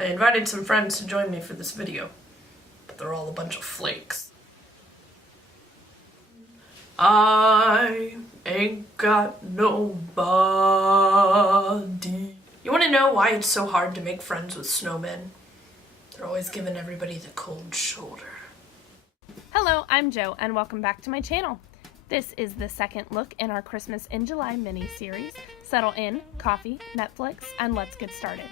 I invited some friends to join me for this video, but they're all a bunch of flakes. I ain't got nobody. You wanna know why it's so hard to make friends with snowmen? They're always giving everybody the cold shoulder. Hello, I'm Jo, and welcome back to my channel. This is the second look in our Christmas in July mini-series. Settle in, coffee, Netflix, and let's get started.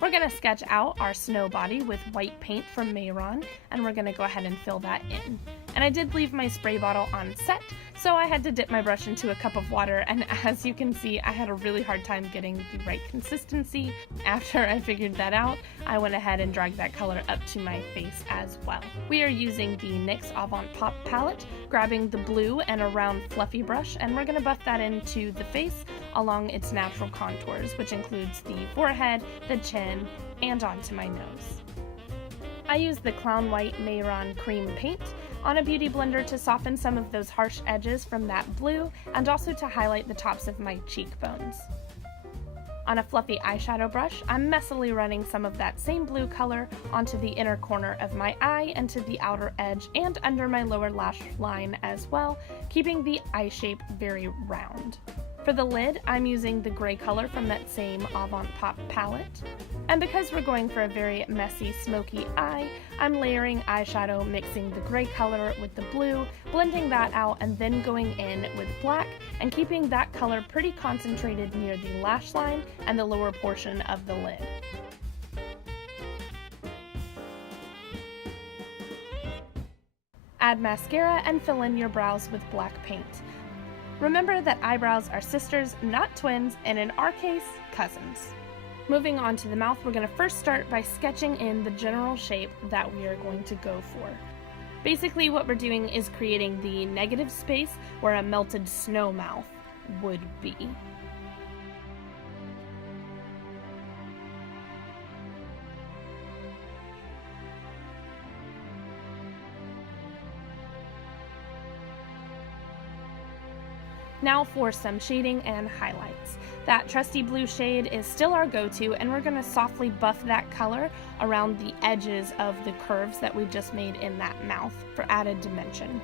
We're going to sketch out our snow body with white paint from Mayron, and we're going to go ahead and fill that in. And I did leave my spray bottle on set, so I had to dip my brush into a cup of water, and as you can see, I had a really hard time getting the right consistency. After I figured that out, I went ahead and dragged that color up to my face as well. We are using the NYX Avant Pop palette, grabbing the blue and a round fluffy brush, and we're going to buff that into the face along its natural contours, which includes the forehead, the chin, and onto my nose. I used the Clown White Mayron Cream Paint on a beauty blender to soften some of those harsh edges from that blue and also to highlight the tops of my cheekbones. On a fluffy eyeshadow brush, I'm messily running some of that same blue color onto the inner corner of my eye and to the outer edge and under my lower lash line as well, keeping the eye shape very round. For the lid, I'm using the gray color from that same Avant Pop palette. And because we're going for a very messy, smoky eye, I'm layering eyeshadow, mixing the gray color with the blue, blending that out, and then going in with black and keeping that color pretty concentrated near the lash line and the lower portion of the lid. Add mascara and fill in your brows with black paint. Remember that eyebrows are sisters, not twins, and in our case, cousins. Moving on to the mouth, we're going to first start by sketching in the general shape that we are going to go for. Basically, what we're doing is creating the negative space where a melted snow mouth would be. Now for some shading and highlights. That trusty blue shade is still our go-to, and we're going to softly buff that color around the edges of the curves that we just made in that mouth for added dimension.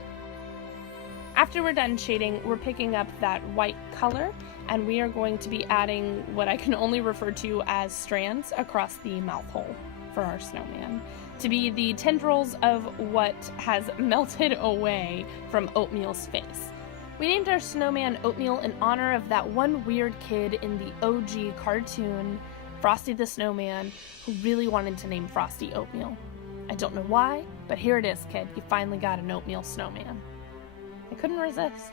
After we're done shading, we're picking up that white color, and we are going to be adding what I can only refer to as strands across the mouth hole for our snowman, to be the tendrils of what has melted away from Oatmeal's face. We named our snowman Oatmeal in honor of that one weird kid in the OG cartoon, Frosty the Snowman, who really wanted to name Frosty Oatmeal. I don't know why, but here it is, kid. You finally got an oatmeal snowman. I couldn't resist.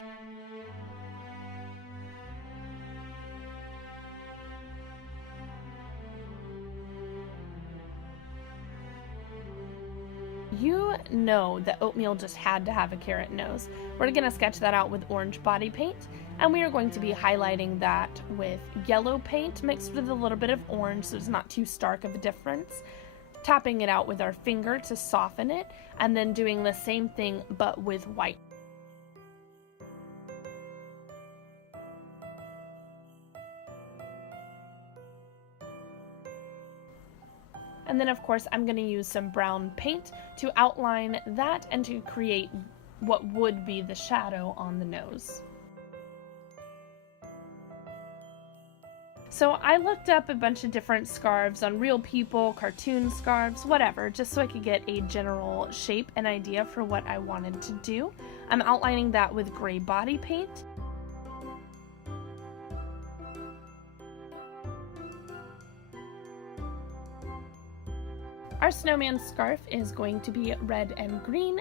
You know that Oatmeal just had to have a carrot nose. We're going to sketch that out with orange body paint, and we are going to be highlighting that with yellow paint mixed with a little bit of orange so it's not too stark of a difference. Tapping it out with our finger to soften it, and then doing the same thing but with white. And then of course I'm going to use some brown paint to outline that and to create what would be the shadow on the nose. So I looked up a bunch of different scarves on real people, cartoon scarves, whatever, just so I could get a general shape and idea for what I wanted to do. I'm outlining that with gray body paint. Our snowman scarf is going to be red and green.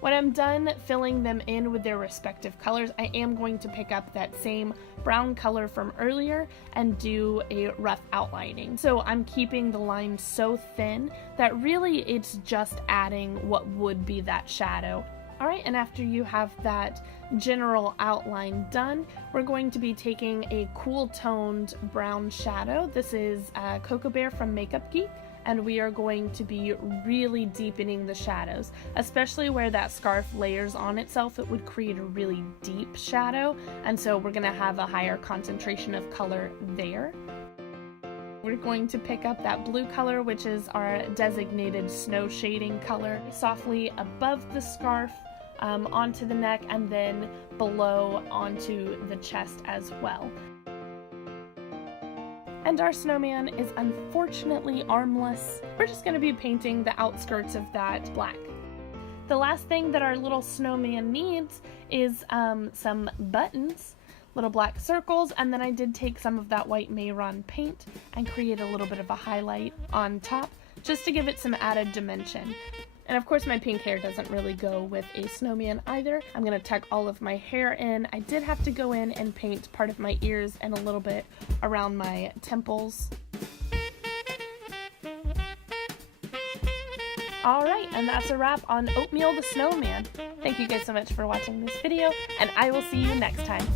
When I'm done filling them in with their respective colors, I am going to pick up that same brown color from earlier and do a rough outlining. So I'm keeping the line so thin that really it's just adding what would be that shadow. Alright, and after you have that general outline done, we're going to be taking a cool toned brown shadow. This is Cocoa Bear from Makeup Geek, and we are going to be really deepening the shadows, especially where that scarf layers on itself. It would create a really deep shadow, and so we're going to have a higher concentration of color there. We're going to pick up that blue color, which is our designated snow shading color, softly above the scarf, onto the neck, and then below onto the chest as well. And our snowman is unfortunately armless. We're just going to be painting the outskirts of that black. The last thing that our little snowman needs is some buttons, little black circles, and then I did take some of that white Mayron paint and create a little bit of a highlight on top just to give it some added dimension. And of course my pink hair doesn't really go with a snowman either. I'm going to tuck all of my hair in. I did have to go in and paint part of my ears and a little bit around my temples. Alright, and that's a wrap on Oatmeal the Snowman. Thank you guys so much for watching this video, and I will see you next time.